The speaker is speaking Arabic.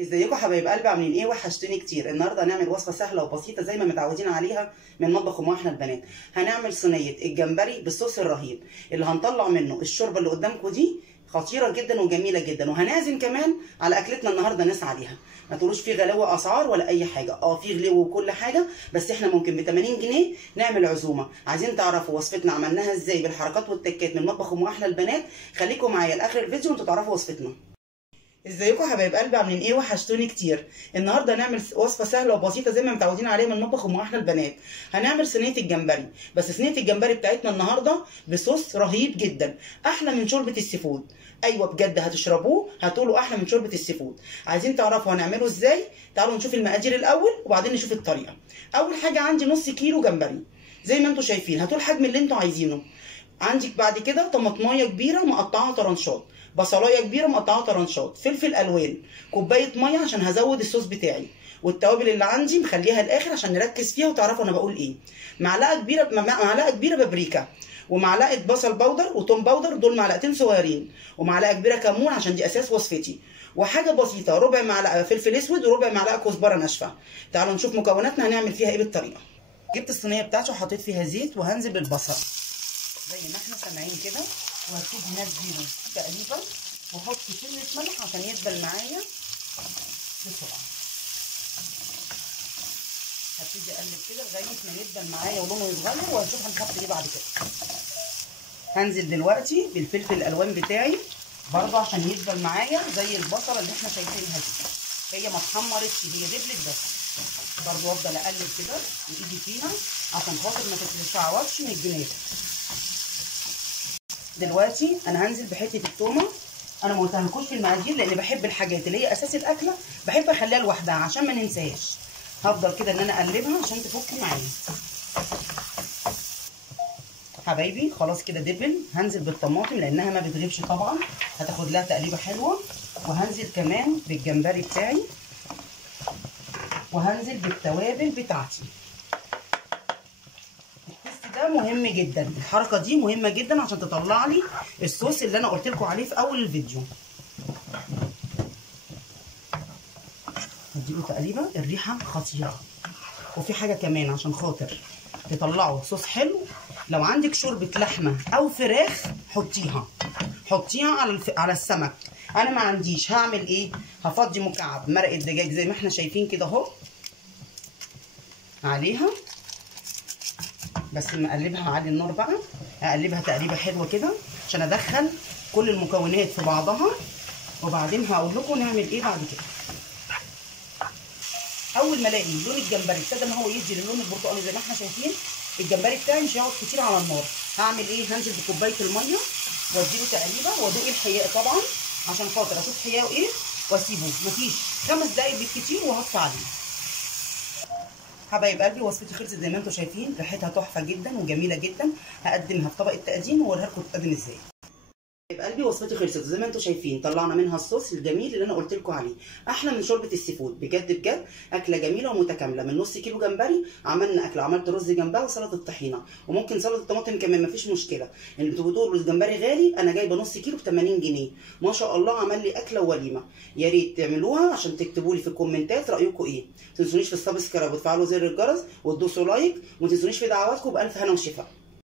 ازيكم حبايب قلبي، عاملين ايه؟ وحشتوني كتير. النهارده هنعمل وصفه سهله وبسيطه زي ما متعودين عليها من مطبخ ام احنا البنات. هنعمل صينيه الجمبري بالصوص الرهيب اللي هنطلع منه الشوربه اللي قدامكم دي، خطيره جدا وجميله جدا. وهنعزم كمان على اكلتنا النهارده ناس عليها. ما تقولوش في غلو اسعار ولا اي حاجه، في غلو وكل حاجه، بس احنا ممكن ب 80 جنيه نعمل عزومه. عايزين تعرفوا وصفتنا عملناها ازاي بالحركات والتكات من مطبخ ام احنا البنات؟ خليكم معايا لاخر الفيديو وانتوا تعرفوا وصفتنا. ازيكم حبايب قلبي، عاملين ايه؟ وحشتوني كتير. النهارده هنعمل وصفه سهله وبسيطه زي ما متعودين عليها من مطبخ ام احنا البنات. هنعمل صينيه الجمبري، بس صينيه الجمبري بتاعتنا النهارده بصوص رهيب جدا، احلى من شوربه السي فود. ايوه بجد هتشربوه هتقولوا احلى من شوربه السي فود. عايزين تعرفوا هنعمله ازاي؟ تعالوا نشوف المقادير الاول وبعدين نشوف الطريقه. اول حاجه عندي نص كيلو جمبري زي ما انتم شايفين، هاتوا الحجم اللي انتم عايزينه. عندك بعد كده طماطمايه كبيره مقطعه طرنشات، بصلايه كبيره مقطعه طرنشات، فلفل الوان، كوبايه ميه عشان هزود الصوص بتاعي، والتوابل اللي عندي مخليها الاخر عشان نركز فيها وتعرفوا انا بقول ايه. معلقه كبيره بابريكا، ومعلقه بصل باودر وتوم باودر، دول معلقتين صغيرين، ومعلقه كبيره كمون عشان دي اساس وصفتي، وحاجه بسيطه ربع معلقه فلفل اسود وربع معلقه كزبره ناشفه. تعالوا نشوف مكوناتنا هنعمل فيها ايه بالطريقه. جبت الصينيه بتاعتي وحطيت فيها زيت وهنزل بالبصل زي ما احنا سامعين كده، وهبتدي انزله تقريبا واحط سنه ملح عشان يدبل معايا بسرعه. هبتدي اقلب كده لغايه ما يدبل معايا ولونه يتغير، وهنشوف هنحط ايه بعد كده. هنزل دلوقتي بالفلفل الالوان بتاعي برضه عشان يدبل معايا زي البصله اللي احنا شايفينها دي، هي ما اتحمرتش، هي دبلت بس. برضه افضل اقلب كده وايدي فيها عشان خاطر ما تتشعوطش من الجناب. دلوقتي انا هنزل بحته التومه. انا ما قلتلكوش في المقادير لان بحب الحاجات اللي هي اساس الاكله بحب اخليها لوحدها عشان ما ننساهاش. هفضل كده ان انا اقلبها عشان تفك معايا. حبايبي خلاص كده دبل. هنزل بالطماطم لانها ما بتغيبش طبعا، هتاخد لها تقليبه حلوه. وهنزل كمان بالجمبري بتاعي، وهنزل بالتوابل بتاعتي. ده مهم جدا، الحركه دي مهمه جدا عشان تطلع لي الصوص اللي انا قلت لكم عليه في اول الفيديو. هديله تقريبا، الريحه خطيره. وفي حاجه كمان عشان خاطر تطلعوا صوص حلو، لو عندك شوربه لحمه او فراخ حطيها على السمك. انا ما عنديش، هعمل ايه؟ هفضي مكعب مرقه دجاج زي ما احنا شايفين كده اهو عليها، بس لما اقلبها هعلي النار بقى، اقلبها تقريبا حلوه كده عشان ادخل كل المكونات في بعضها، وبعدين هقول لكم نعمل ايه بعد كده. اول ما الاقي لون الجمبري ابتدى ان هو يدي اللون البرتقالي زي ما احنا شايفين، الجمبري بتاعي مش هيقعد كتير على النار. هعمل ايه؟ هنزل بكوبايه الميه واديله تقريبا وادوق الحياء طبعا عشان خاطر اشوف حياءه ايه، واسيبه مفيش 5 دقايق بالكتير وهطفي عليه. حبايب قلبي وصفتي خلصت زي ما انتم شايفين، ريحتها تحفه جدا وجميله جدا. هقدمها في طبق التقديم واوريها لكم تتقدم ازاي. حبايب قلبي وصفتي خلصت زي ما انتم شايفين، طلعنا منها الصوص الجميل اللي انا قلت لكم عليه، احلى من شوربه السي فود. بجد بجد اكله جميله ومتكامله. من نص كيلو جمبري عملنا اكله، عملت رز جنبها وسلطه الطحينه، وممكن سلطه الطماطم كمان مفيش مشكله. انتوا بتقولوا الجمبري غالي، انا جايبه نص كيلو ب 80 جنيه ما شاء الله، عمل لي اكله ووليمه. يا ريت تعملوها عشان تكتبوا لي في الكومنتات رايكم ايه. ما تنسونيش في السبسكرايب وتفعلوا زر الجرس وتدوسوا لايك، وما تنسونيش في دعواتكم بالف هنا وشفاء.